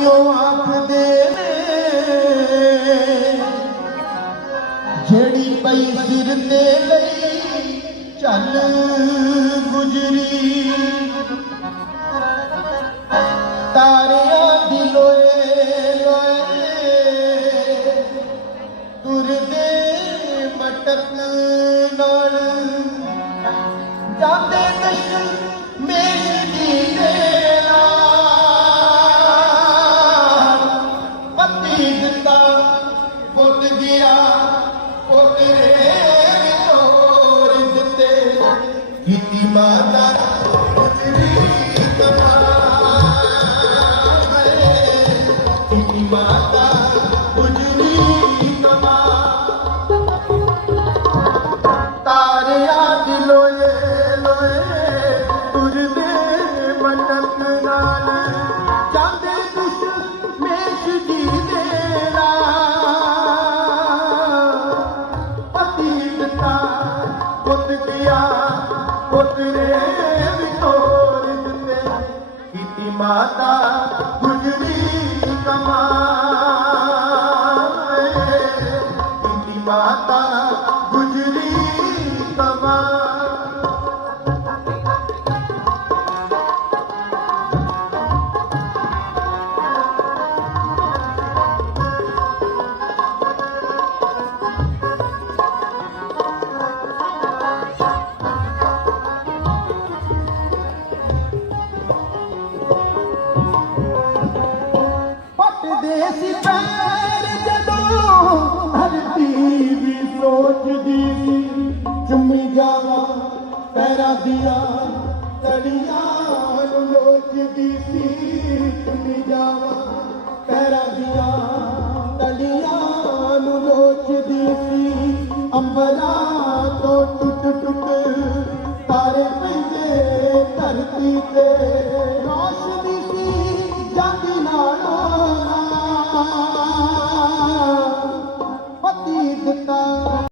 ਤਾਈਓ ਆਖਦੇ ਨੇ ਜਿਹੜੀ ਪਈ ਸਿਰ ਤੇ ਲਈ ਚੱਲ ਗੁਜਰੀ। ਤਾਰਿਆਂ ਦੀ ਲੋਏ ਲੋਏ ਤੁਰਦੇ ਮਟਕ ਨਾਲ। ਪੱਤੀ ਦਿੱਤਾ ਫੁੱਟ ਗਿਆ ਪੋਤਰੇ ਤੋਰ ਦਿੱਤੇ ਕੀਤੀ ਮਾਤਾ ਗੁਜਰੀ ਕਮਾਏ ਮਾਤਾ ਪੁੱਤਰੇ ਵੀ ਤੋਰ ਦਿੱਤੇ। ਕੀਤੀ ਮਾਤਾ ਗੁਜਰੀ ਸੀ ਪੈਰ ਜਦੋਂ ਹਰਤੀ ਵੀ ਸੋਚਦੀ ਸੀ ਚੁੰਮੀ ਜਾਵਾ ਪੈਰਾਂ ਦੀਆਂ ਤੜੀਆਂ ਨੂੰ ਲੋਚਦੀ ਸੀ ਚੁੰਮੀ ਜਾਵਾ ਪੈਰਾਂ ਦੀਆਂ ਤੜੀਆਂ ਨੂੰ ਲੋਚਦੀ ਸੀ, ਅੰਬਰਾਂ ਤੋਂ ਟੁੱਟ ਟੁੱਟ ਤਾਰੇ ਪੈਂਦੇ ਧਰਤੀ ਤੇ, ਰੋਸ਼ਨੀ